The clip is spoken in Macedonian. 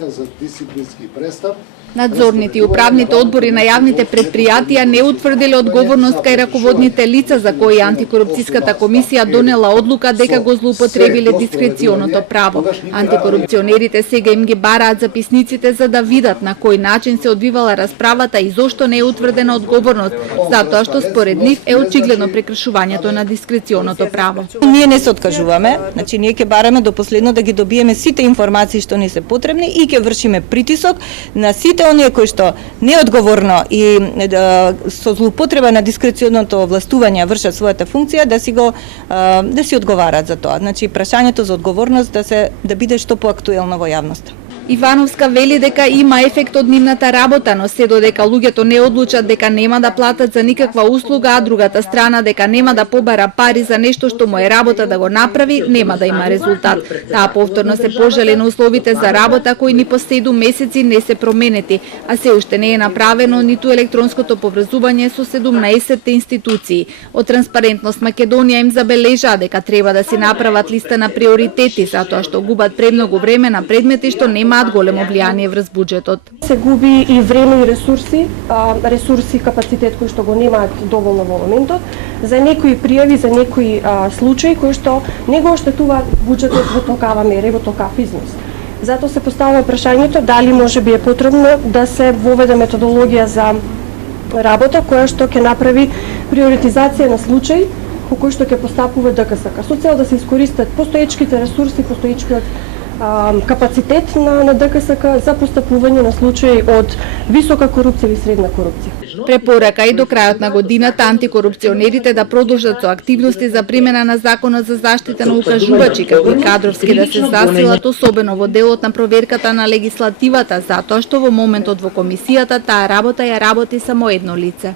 За дисциплински престап. Надзорните и управните одбори на јавните предпријатија не утврдиле одговорност кај раководните лица за кои антикорупцијската комисија донела одлука дека го злоупотребиле дискреционото право. Антикорупционерите сега им ги бараат записниците за да видат на кој начин се одвивала расправата и зошто не е утврдена одговорност, затоа што според нив е очигледно прекршувањето на дискреционото право. Ние не се откажуваме, значи ние ќе бараме до последно да ги добиеме сите информации што ни се потребни и ќе вршиме притисок на сите оние кои што неодговорно и со злоупотреба на дискреционото овластување вршат својата функција да си одговарат за тоа. Значи прашањето за одговорност да биде што поактуелно во јавноста. Ивановска вели дека има ефект од нивната работа, но се додека луѓето не одлучат дека нема да платат за никаква услуга, а другата страна дека нема да побара пари за нешто што му е работа да го направи, нема да има резултат. Таа повторно се пожали на условите за работа кои ни по 7 месеци не се променети, а се уште не е направено ниту електронското поврзување со 17 институции. Од Транспарентност Македонија им забележаа дека треба да си направат листа на приоритети, затоа што губат премногу време на предмети што немаат големо влијание врз буџетот. Се губи и време и ресурси, капацитет кои што го немаат доволно во моментот, за некои пријави, за некои случаи кои што не го оштетуваат буџетот во толкава мера и во толкав износ. Затоа се поставува прашањето дали можеби е потребно да се воведе методологија за работа која што ќе направи приоритизација на случаи по кои што ќе постапува ДКСК со цел да се искористат постоечките ресурси, постоечкиот капацитет на ДКСК за постапување на случаи од висока корупција или средна корупција. Препорака и до крајот на годината антикорупционерите да продолжат со активности за примена на Законот за заштита на укажувачи, како и кадровски да се засилат, особено во делот на проверката на легислативата, затоа што во моментот во комисијата таа работа ја работи само едно лице.